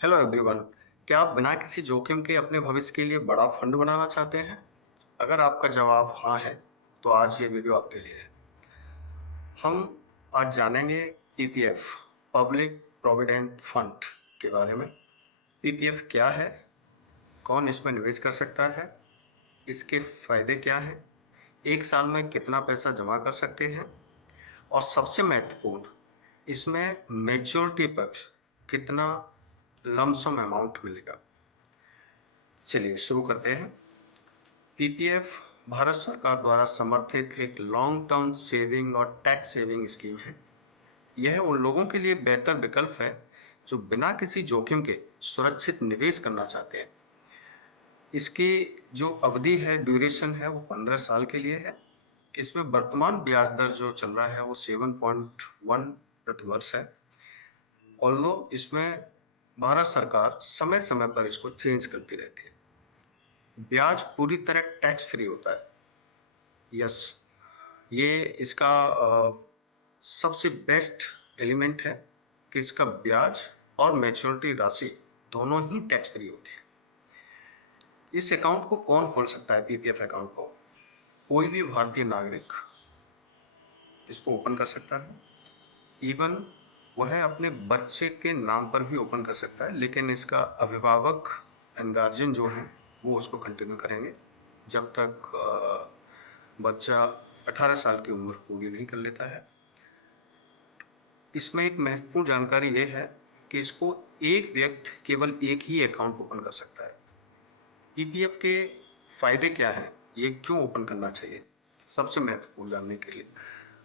Hello everyone. क्या आप बिना किसी जोखिम के अपने भविष्य के लिए बड़ा फंड बनाना चाहते हैं? अगर आपका जवाब हाँ है, तो आज ये वीडियो आपके लिए है। हम आज जानेंगे पीपीएफ, पब्लिक प्रोविडेंट फंड के बारे में। पीपीएफ क्या है? कौन इसमें निवेश कर सकता है? इसके फायदे क्या हैं? एक साल में कितना पैसा जमा कर सकते हैं? और सबसे महत्वपूर्ण, इसमें मैच्योरिटी पर कितना लमसम अमाउंट मिलेगा? चलिए शुरू करते हैं। पीपीएफ भारत सरकार द्वारा समर्थित एक लॉन्ग टर्म सेविंग और टैक्स सेविंग स्कीम है। यह उन लोगों के लिए बेहतर विकल्प है जो बिना किसी जोखिम के सुरक्षित निवेश करना चाहते हैं। इसकी जो अवधि है, ड्यूरेशन है, वो 15 साल के लिए है। इसमें वर्तमान ब्याज दर जो चल रहा है वो 7.1 प्रति वर्ष है। ऑल्दो इसमें भारत सरकार समय समय पर इसको चेंज करती रहती है। ब्याज पूरी तरह टैक्स फ्री होता है। यस, ये इसका सबसे बेस्ट एलिमेंट है कि इसका ब्याज और मैच्योरिटी राशि दोनों ही टैक्स फ्री होती है। इस अकाउंट को कौन खोल सकता है? पीपीएफ अकाउंट को कोई भी भारतीय नागरिक इसको ओपन कर सकता है। इवन वह अपने बच्चे के नाम पर भी ओपन कर सकता है, लेकिन इसका अभिभावक एंड गार्जियन जो है वो उसको कंटिन्यू करेंगे जब तक बच्चा 18 साल की उम्र पूरी नहीं कर लेता है। इसमें एक महत्वपूर्ण जानकारी ये है कि इसको एक व्यक्ति केवल एक ही अकाउंट ओपन कर सकता है। पीपीएफ के फायदे क्या हैं? ये क्यों ओपन करना चाहिए? सबसे महत्वपूर्ण जानने के लिए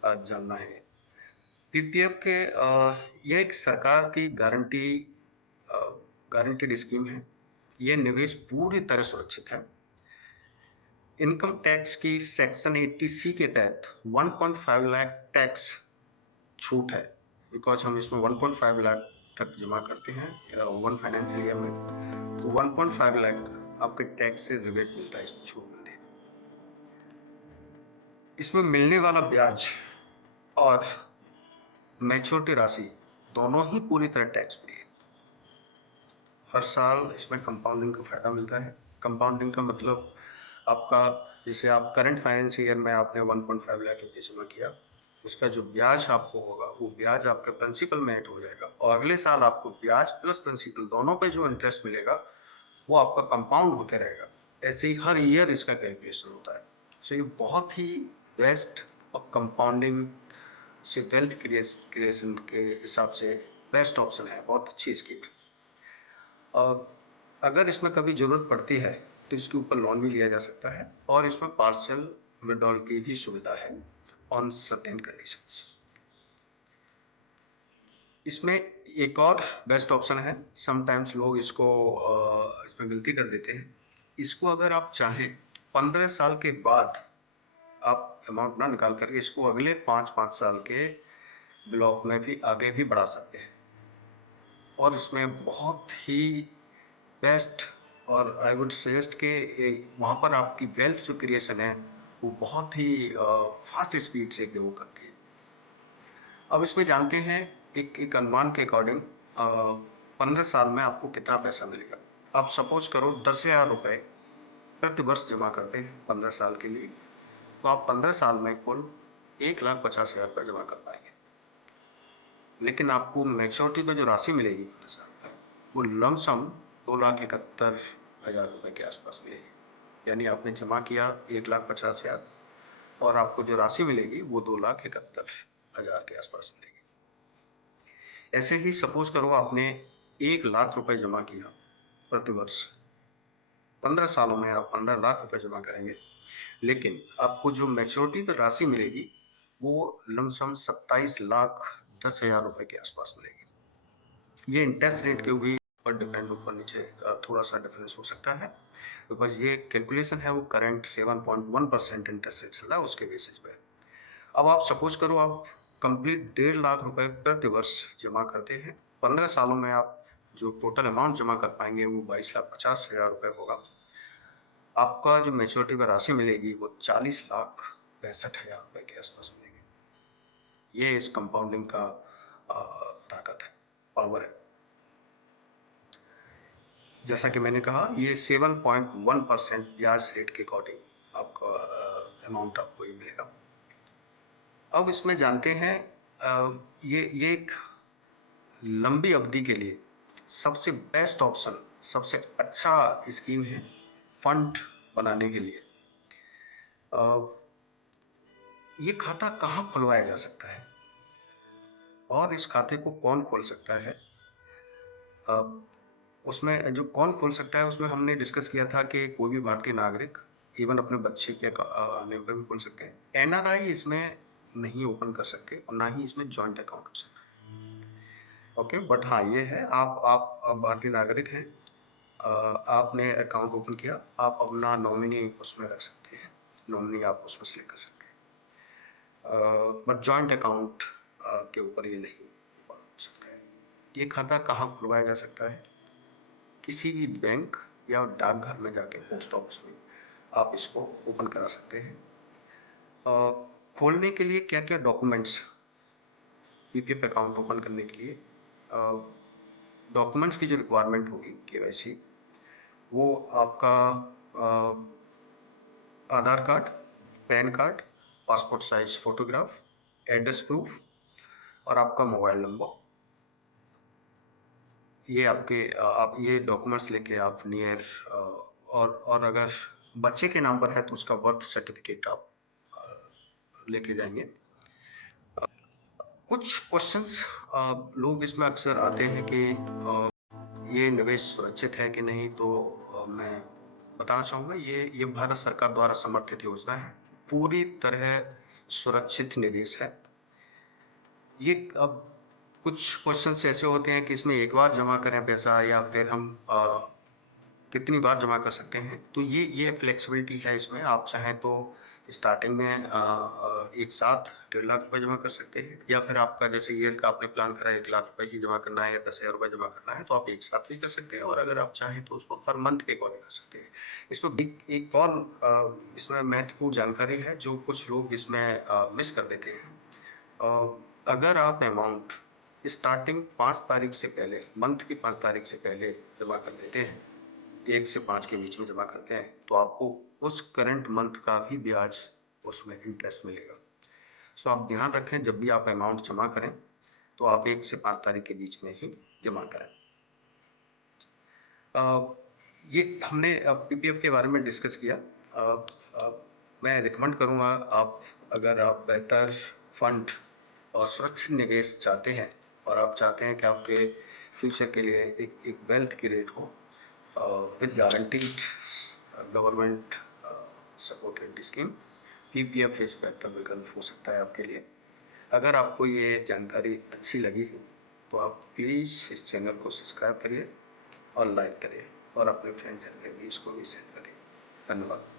जानना है। पीपीएफ के यह एक सरकार की गारंटीड स्कीम है। यह निवेश पूरी तरह सुरक्षित है। इनकम टैक्स की सेक्शन 80C के तहत 1.5 लाख टैक्स छूट है, बिकॉज हम इसमें 1.5 लाख तक जमा करते हैं वन फाइनेंशियल ईयर में, तो 1.5 लाख आपके टैक्स से रिबेट मिलता है, इसमें छूट मिलती है। इसमें मिलने वाला ब्याज और मैच्योरिटी राशि दोनों ही पूरी तरह टैक्स फ्री है। हर साल इसमें कंपाउंडिंग का फायदा मिलता है। कंपाउंडिंग का मतलब आपका, जैसे आप करंट फाइनेंस ईयर में आपने 1.5 लाख रुपये जमा किया, उसका जो ब्याज आपको होगा वो ब्याज आपके प्रिंसिपल में ऐड हो जाएगा और अगले साल आपको ब्याज प्लस प्रिंसिपल दोनों पे जो इंटरेस्ट मिलेगा वो आपका कंपाउंड होते रहेगा। ऐसे ही हर ईयर इसका कैलकुलेशन होता है। सो ये बहुत ही बेस्ट और कंपाउंडिंग से वेल्थ क्रिएशन के हिसाब से बेस्ट ऑप्शन है। बहुत अच्छी स्कीम है। और अगर इसमें कभी ज़रूरत पड़ती है तो इसके ऊपर लोन भी लिया जा सकता है और इसमें पार्शियल विड्रॉल की भी सुविधा है ऑन सर्टेन कंडीशंस। इसमें एक और बेस्ट ऑप्शन है। समटाइम्स लोग इसमें गलती कर देते हैं। इसको अगर आप चाहें 15 साल के बाद आप अमाउंट ना निकाल कर इसको अगले 5-5 साल के ब्लॉक में भी आगे भी बढ़ा सकते हैं। और इसमें बहुत ही बेस्ट, और आई वुड सजेस्ट कि वहाँ पर आपकी वेल्थ जो क्रिएशन है वो बहुत ही फास्ट स्पीड से ग्रो करती है। अब इसमें जानते हैं एक अनुमान के अकॉर्डिंग 15 साल में आपको कितना पैसा मिलेगा। आप सपोज करो 10,000 रुपये प्रति वर्ष जमा करते हैं 15 साल के लिए, तो आप 15 साल में कुल 1,50,000 रुपये जमा कर पाएंगे। लेकिन आपको मैच्योरिटी पर जो राशि मिलेगी 15 साल में वो लमसम 2,71,000 रुपये के आसपास मिलेगी। यानी आपने जमा किया 1,50,000 और आपको जो राशि मिलेगी वो 2,71,000 के आसपास मिलेगी। ऐसे ही सपोज करो आपने 1,00,000 रुपये जमा किया प्रति वर्ष, 15 सालों में आप 15 लाख रुपए जमा करेंगे, लेकिन आपको जो मैच्योरिटी पर राशि मिलेगी वो लमसम 27,10,000 रुपए के आसपास मिलेगी। ये इंटरेस्ट रेट के भी पर डिपेंड, ऊपर नीचे थोड़ा सा डिफरेंस हो सकता है, बिकॉज ये कैलकुलेशन है वो करंट 7.1% इंटरेस्ट रेट चल रहा है उसके बेसिस पे। अब आप सपोज करो आप कंप्लीट 1,50,000 रुपए प्रति वर्ष जमा करते हैं, 15 सालों में आप जो टोटल अमाउंट जमा कर पाएंगे वो 22,50,000 रुपए होगा। आपका जो मैच्योरिटी पर राशि मिलेगी वो 40,65,000 रुपए के आसपास मिलेगी। ये इस कंपाउंडिंग का ताकत है, पावर है। जैसा कि मैंने कहा, ये 7.1% ब्याज रेट के अकॉर्डिंग आपका अमाउंट आपको ये मिलेगा। अब इसमें जानते हैं ये एक लंबी अवधि के लिए सबसे बेस्ट ऑप्शन, सबसे अच्छा स्कीम है फंड बनाने के लिए। अ, ये खाता कहाँ खुलवाया जा सकता है और इस खाते को कौन खोल सकता है? अ, उसमें जो कौन खोल सकता है उसमें हमने डिस्कस किया था कि कोई भी भारतीय नागरिक, इवन अपने बच्चे के नेम पे भी खोल सकते हैं। एनआरआई इसमें नहीं ओपन कर सकते और ना ही इसमें जॉइंट अकाउंट हो सकता है। ओके, बट हाँ ये है, आप भारतीय नागरिक हैं, आपने अकाउंट ओपन किया, आप अपना नॉमिनी उसमें रख सकते हैं, नॉमिनी आप उसमें सेलेक्ट कर सकते हैं, बट जॉइंट अकाउंट के ऊपर ये नहीं हो सकता है। ये खाता कहाँ खुलवाया जा सकता है? किसी भी बैंक या डाकघर में जाके, पोस्ट ऑफिस में आप इसको ओपन करा सकते हैं। खोलने के लिए क्या क्या डॉक्यूमेंट्स, पीपीएफ अकाउंट ओपन करने के लिए डॉक्यूमेंट्स की जो रिक्वायरमेंट होगी केवाईसी, वो आपका Aadhaar card, PAN card, passport size photograph, address proof और आपका मोबाइल नंबर। ये आपके आप ये डॉक्यूमेंट्स लेके आप नियर, और अगर बच्चे के नाम पर है तो उसका बर्थ सर्टिफिकेट आप लेके जाएंगे। कुछ क्वेश्चंस लोग इसमें अक्सर आते हैं कि ये निवेश सुरक्षित है कि नहीं, तो मैं बताना चाहूँगा, ये भारत सरकार द्वारा समर्थित योजना है, पूरी तरह सुरक्षित निवेश है ये। अब कुछ क्वेश्चंस ऐसे होते हैं कि इसमें एक बार जमा करें पैसा या फिर हम कितनी बार जमा कर सकते हैं, तो ये फ्लेक्सिबिलिटी है इसमें। आप चाहें तो स्टार्टिंग में एक साथ 1.5 लाख रुपए जमा कर सकते हैं, या फिर आपका जैसे ईयर का आपने प्लान करा 1 लाख रुपए ही जमा करना है या 10,000 रुपए जमा करना है, तो आप एक साथ भी कर सकते हैं, और अगर आप चाहें तो उसको हर मंथ के अकॉर्डिंग कर सकते हैं। इसमें एक और इसमें महत्वपूर्ण जानकारी है जो कुछ लोग इसमें मिस कर देते हैं। अगर आप अमाउंट स्टार्टिंग 5 तारीख से पहले, मंथ की 5 तारीख से पहले जमा कर देते हैं, 1 से 5 के बीच में जमा करते हैं, तो आपको उस करंट मंथ का भी ब्याज उसमें इंटरेस्ट मिलेगा। सो आप ध्यान रखें, जब भी आप अमाउंट जमा करें तो आप 1 से 5 तारीख के बीच में ही जमा करें। ये हमने पीपीएफ के बारे में डिस्कस किया। मैं रिकमेंड करूँगा, आप अगर आप बेहतर फंड और सुरक्षित निवेश चाहते हैं और आप चाहते हैं कि आपके फ्यूचर के लिए एक वेल्थ क्रिएट हो with guaranteed government supported scheme, PPF इस बेहतर विकल्प हो सकता है आपके लिए। अगर आपको ये जानकारी अच्छी लगी तो आप प्लीज़ इस चैनल को सब्सक्राइब करिए और लाइक करिए और अपने फ्रेंड्स एंड फैमिलीज को भी शेयर करिए। धन्यवाद।